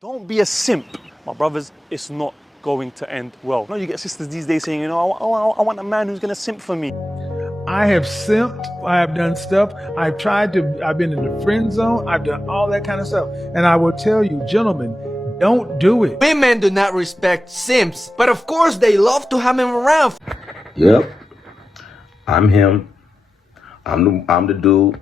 Don't be a simp. My brothers, it's not going to end well. You get sisters these days saying, I want a man who's going to simp for me. I have simped. I have done stuff. I've been in the friend zone. I've done all that kind of stuff. And I will tell you, gentlemen, don't do it. Women do not respect simps, but of course they love to have him around. Yep, I'm him. I'm the dude.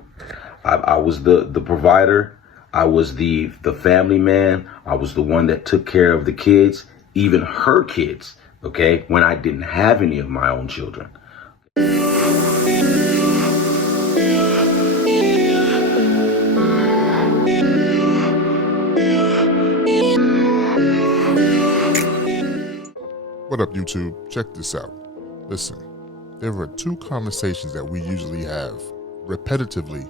I was the provider. I was the family man. I was the one that took care of the kids, even her kids, okay, when I didn't have any of my own children. What up, YouTube? Check this out. Listen, there are two conversations that we usually have repetitively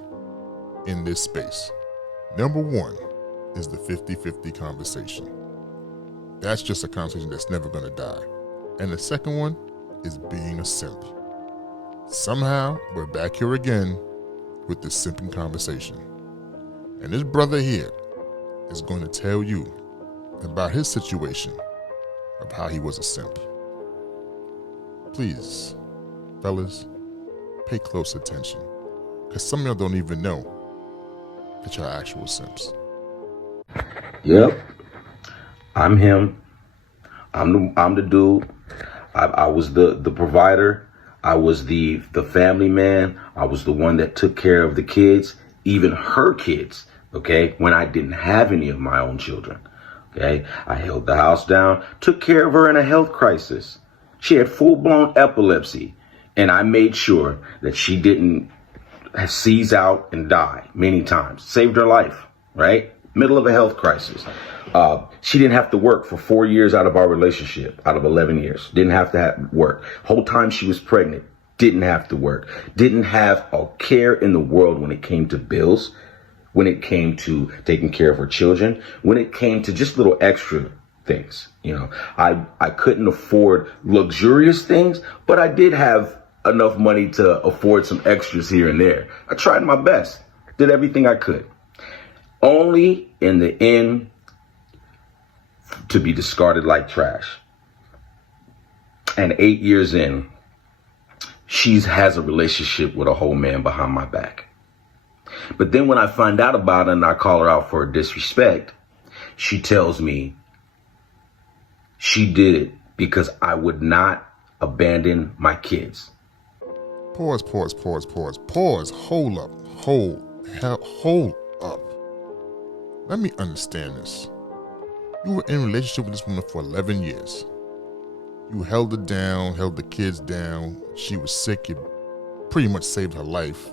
in this space. Number one is the 50-50 conversation. That's just a conversation that's never gonna die. And the second one is being a simp. Somehow, we're back here again with the simping conversation. And this brother here is going to tell you about his situation of how he was a simp. Please, fellas, pay close attention, because some of y'all don't even know that y'all actual simps. Yep, I'm him. I'm the dude. I was the provider. I was the family man. I was the one that took care of the kids, even her kids, okay, when I didn't have any of my own children. Okay, I held the house down, took care of her in a health crisis. She had full-blown epilepsy, and I made sure that she didn't seize out and die many times. Saved her life, right? Middle of a health crisis. She didn't have to work for 4 years out of our relationship, out of 11 years. Didn't have to work. Whole time she was pregnant, didn't have to work. Didn't have a care in the world when it came to bills, when it came to taking care of her children, when it came to just little extra things. I couldn't afford luxurious things, but I did have enough money to afford some extras here and there. I tried my best, did everything I could. Only in the end to be discarded like trash. And 8 years in, she has a relationship with a whole man behind my back. But then when I find out about it and I call her out for her disrespect, she tells me she did it because I would not abandon my kids. Pause. Hold up. Let me understand this. You were in a relationship with this woman for 11 years. You held her down, held the kids down. She was sick. You pretty much saved her life.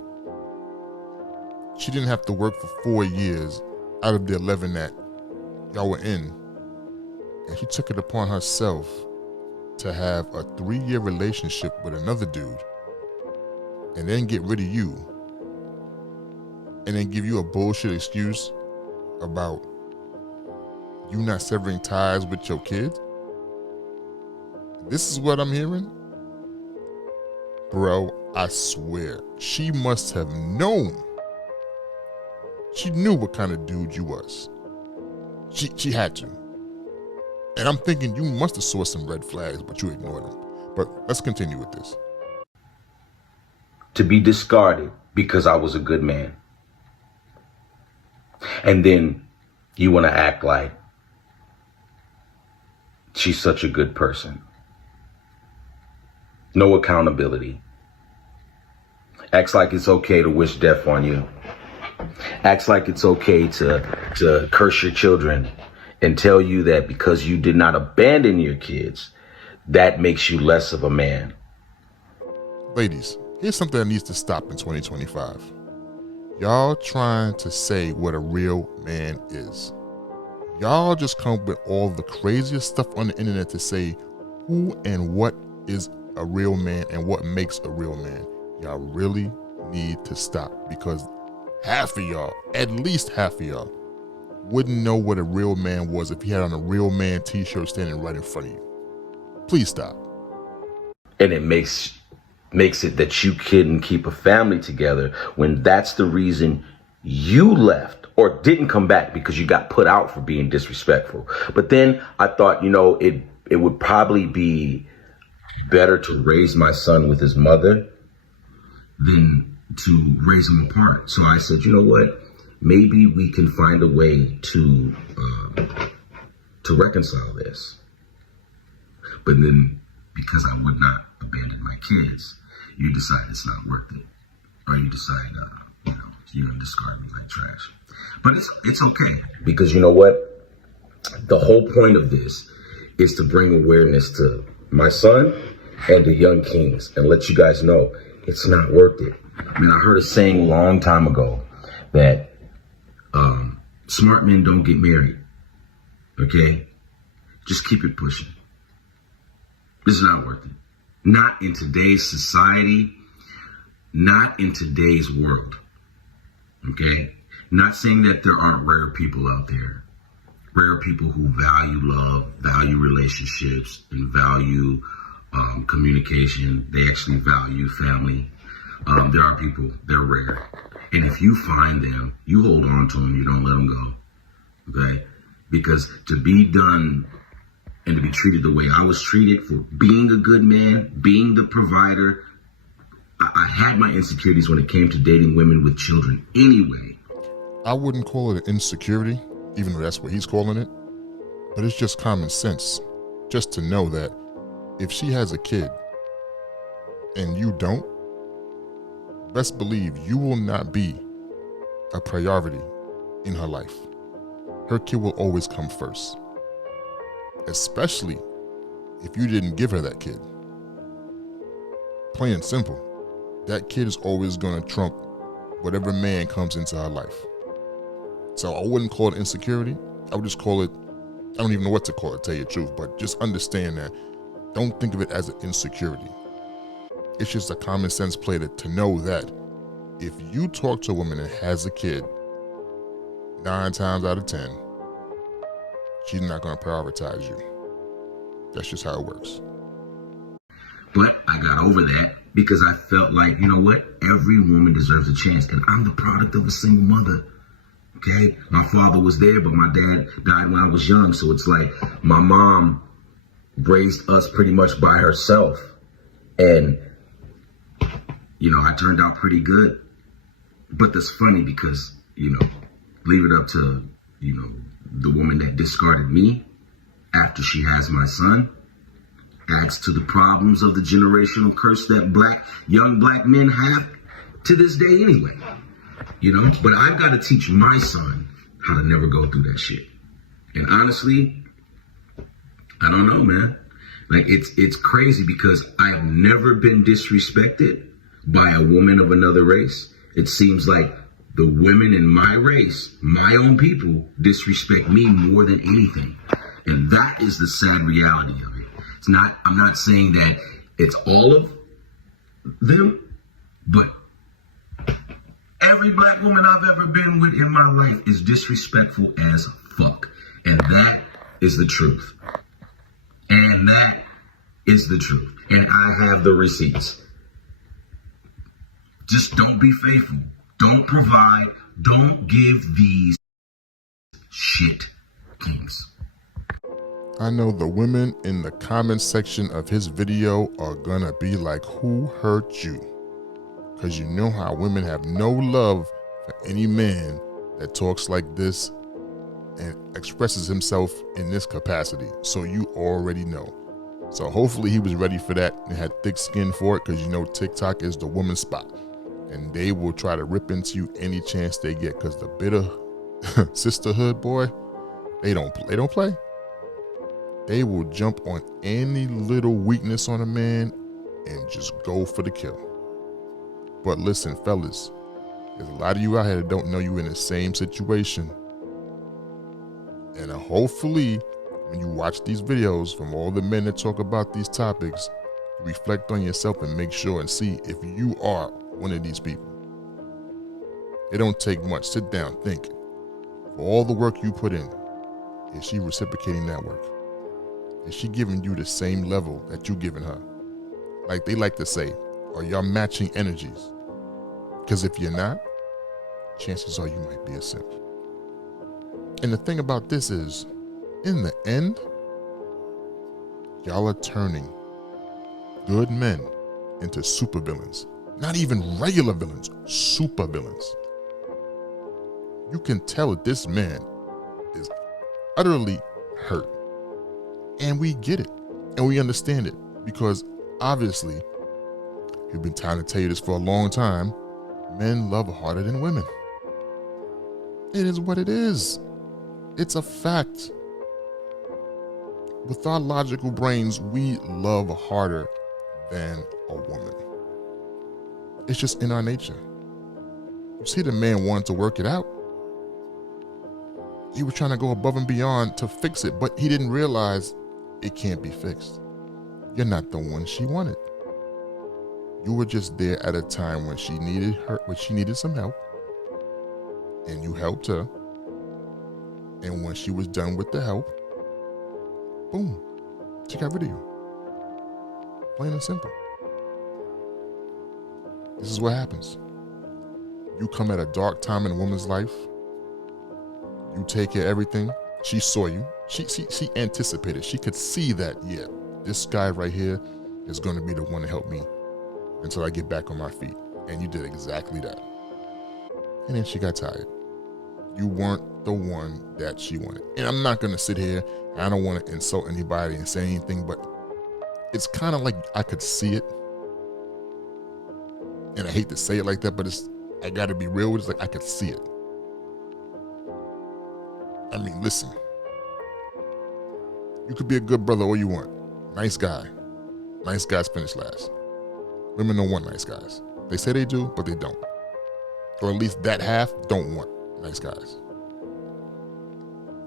She didn't have to work for 4 years out of the 11 that y'all were in. And she took it upon herself to have a 3-year relationship with another dude and then get rid of you and then give you a bullshit excuse about you not severing ties with your kids? This is what I'm hearing? Bro, I swear, she must have known. She knew what kind of dude you was. She had to. And I'm thinking you must have saw some red flags, but you ignored them. But let's continue with this. To be discarded because I was a good man. And then you want to act like she's such a good person. No accountability. Acts like it's okay to wish death on you. Acts like it's okay to curse your children and tell you that because you did not abandon your kids, that makes you less of a man. Ladies, here's something that needs to stop in 2025. Y'all trying to say what a real man is. Y'all just come up with all the craziest stuff on the internet to say who and what is a real man and what makes a real man. Y'all really need to stop, because half of y'all, at least half of y'all, wouldn't know what a real man was if he had on a real man t-shirt standing right in front of you. Please stop. And it makes it that you couldn't keep a family together when that's the reason you left or didn't come back because you got put out for being disrespectful. But then I thought, it would probably be better to raise my son with his mother than to raise him apart. So I said, you know what? Maybe we can find a way to reconcile this. But then, because I would not abandon my kids, you decide it's not worth it, or you decide, you're gonna discard me like trash. But it's okay, because you know what? The whole point of this is to bring awareness to my son and the young kings, and let you guys know it's not worth it. I mean, I heard a saying a long time ago that smart men don't get married. Okay, just keep it pushing. It's not worth it. Not in today's society, not in today's world. Okay? Not saying that there aren't rare people out there. Rare people who value love, value relationships, and value communication. They actually value family. There are people, they're rare. And if you find them, you hold on to them, you don't let them go. Okay? Because to be done and to be treated the way I was treated for being a good man, being the provider, I had my insecurities when it came to dating women with children anyway. I wouldn't call it an insecurity, even though that's what he's calling it, but it's just common sense. Just to know that if she has a kid and you don't, best believe you will not be a priority in her life. Her kid will always come first, especially if you didn't give her that kid. Plain and simple, that kid is always going to trump whatever man comes into her life. So I wouldn't call it insecurity. I would just call it, I don't even know what to call it, to tell you the truth, but just understand that. Don't think of it as an insecurity. It's just a common sense play to know that if you talk to a woman that has a kid, 9 times out of 10, she's not going to prioritize you. That's just how it works. But I got over that because I felt like, you know what? Every woman deserves a chance. And I'm the product of a single mother. Okay? My father was there, but my dad died when I was young. So it's like my mom raised us pretty much by herself. And, I turned out pretty good. But that's funny because, leave it up to, the woman that discarded me after she has my son adds to the problems of the generational curse that young black men have to this day anyway. But I've got to teach my son how to never go through that shit. And honestly, I don't know, man. Like it's crazy because I have never been disrespected by a woman of another race. It seems like the women in my race, my own people, disrespect me more than anything. And that is the sad reality of it. I'm not saying that it's all of them, but every black woman I've ever been with in my life is disrespectful as fuck. And that is the truth. And that is the truth. And I have the receipts. Just don't be faithful. Don't provide. Don't give these shit kings. I know the women in the comment section of his video are gonna be like, who hurt you? Because you know how women have no love for any man that talks like this and expresses himself in this capacity. So you already know. So hopefully he was ready for that and had thick skin for it, because TikTok is the woman's spot. And they will try to rip into you any chance they get, because the bitter sisterhood, boy, they don't play. They will jump on any little weakness on a man and just go for the kill. But listen, fellas, there's a lot of you out here that don't know you in the same situation. And hopefully, when you watch these videos from all the men that talk about these topics, reflect on yourself and make sure and see if you are one of these people. It don't take much. Sit down, think. For all the work you put in, is she reciprocating that work? Is she giving you the same level that you giving her? Like they like to say, are y'all matching energies? Because if you're not, chances are you might be a simp. And the thing about this is, in the end, y'all are turning good men into supervillains. Not even regular villains, supervillains. You can tell that this man is utterly hurt. And we get it. And we understand it. Because obviously, we've been trying to tell you this for a long time, men love harder than women. It is what it is. It's a fact. With our logical brains, we love harder than a woman. It's just in our nature. You see, the man wanted to work it out. He was trying to go above and beyond to fix it, but he didn't realize it can't be fixed. You're not the one she wanted. You were just there at a time when she needed some help, and you helped her. And when she was done with the help, boom, she got rid of you. Plain and simple. This is what happens. You come at a dark time in a woman's life. You take care of everything. She saw you. She anticipated. She could see that, yeah, this guy right here is going to be the one to help me until I get back on my feet. And you did exactly that. And then she got tired. You weren't the one that she wanted. And I'm not going to sit here. I don't want to insult anybody and say anything, but it's kind of like I could see it. And I hate to say it like that, but I got to be real with it. It's like I could see it. I mean, listen. You could be a good brother all you want. Nice guy. Nice guys finish last. Women don't want nice guys. They say they do, but they don't. Or at least that half don't want nice guys.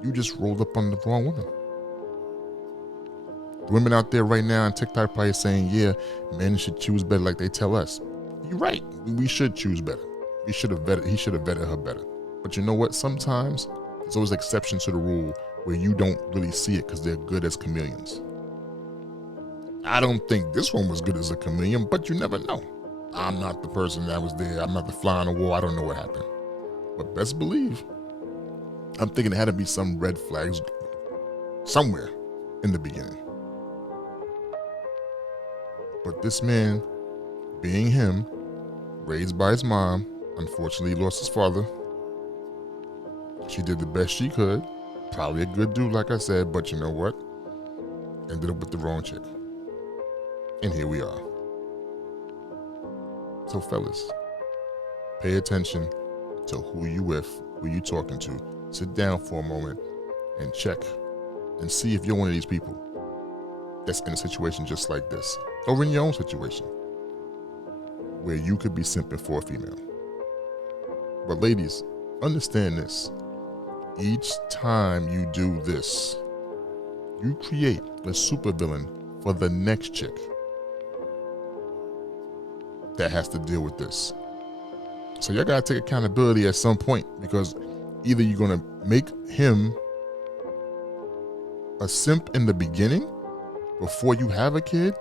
You just rolled up on the wrong woman. The women out there right now on TikTok probably saying, yeah, men should choose better like they tell us. You're right. We should choose better. He should have vetted her better. But you know what? Sometimes there's always exceptions to the rule where you don't really see it because they're good as chameleons. I don't think this one was good as a chameleon, but you never know. I'm not the person that was there. I'm not the fly on the wall. I don't know what happened. But best believe, I'm thinking there had to be some red flags somewhere in the beginning. But this man, being him, raised by his mom, unfortunately lost his father. She did the best she could. Probably a good dude, like I said, but you know what? Ended up with the wrong chick. And here we are. So fellas, pay attention to who you with, who you talking to. Sit down for a moment and check and see if you're one of these people that's in a situation just like this, or in your own situation where you could be simping for a female. But ladies, understand this. Each time you do this, you create a supervillain for the next chick that has to deal with this. So y'all gotta take accountability at some point, because either you're gonna make him a simp in the beginning before you have a kid,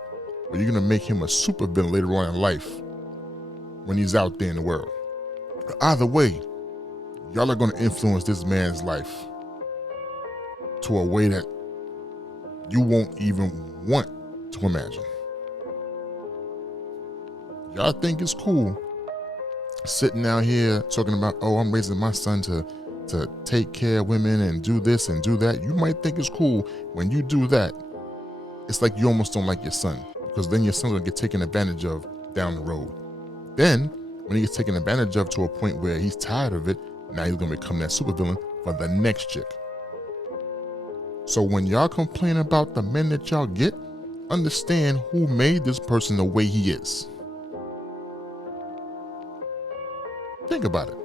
or you're gonna make him a supervillain later on in life when he's out there in the world. Either way, y'all are gonna influence this man's life to a way that you won't even want to imagine. Y'all think it's cool sitting out here talking about, oh, I'm raising my son to take care of women and do this and do that. You might think it's cool. When you do that, it's like you almost don't like your son, because then your son's gonna get taken advantage of down the road. Then when he gets taken advantage of to a point where he's tired of it, now he's gonna become that supervillain for the next chick. So when y'all complain about the men that y'all get, understand who made this person the way he is. Think about it.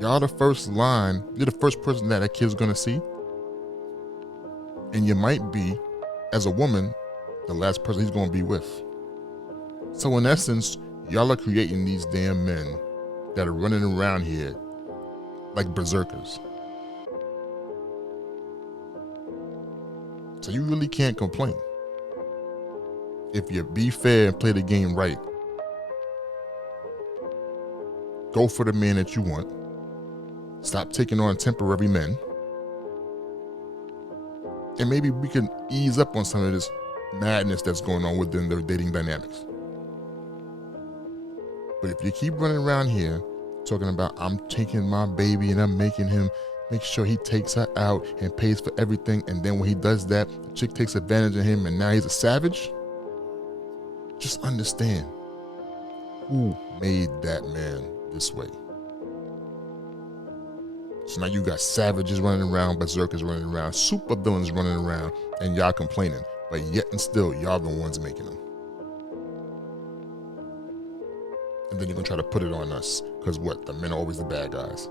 Y'all the first line, you're the first person that kid's gonna see. And you might be, as a woman, the last person he's gonna be with. So in essence, y'all are creating these damn men that are running around here like berserkers. So you really can't complain. If you be fair and play the game right, go for the man that you want, Stop taking on temporary men. And maybe we can ease up on some of this madness that's going on within their dating dynamics. But if you keep running around here talking about I'm taking my baby and I'm making him make sure he takes her out and pays for everything, and then when he does that, the chick takes advantage of him and now he's a savage, just understand who made that man this way. So now you got savages running around, berserkers running around, super villains running around, and y'all complaining, but yet and still y'all the ones making them. And then you're gonna try to put it on us, because what? The men are always the bad guys.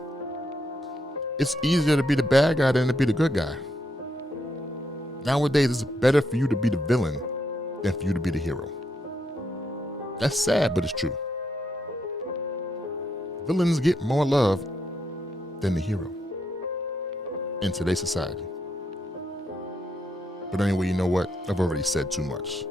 It's easier to be the bad guy than to be the good guy. Nowadays, it's better for you to be the villain than for you to be the hero. That's sad, but it's true. Villains get more love than the hero in today's society. But anyway, you know what? I've already said too much.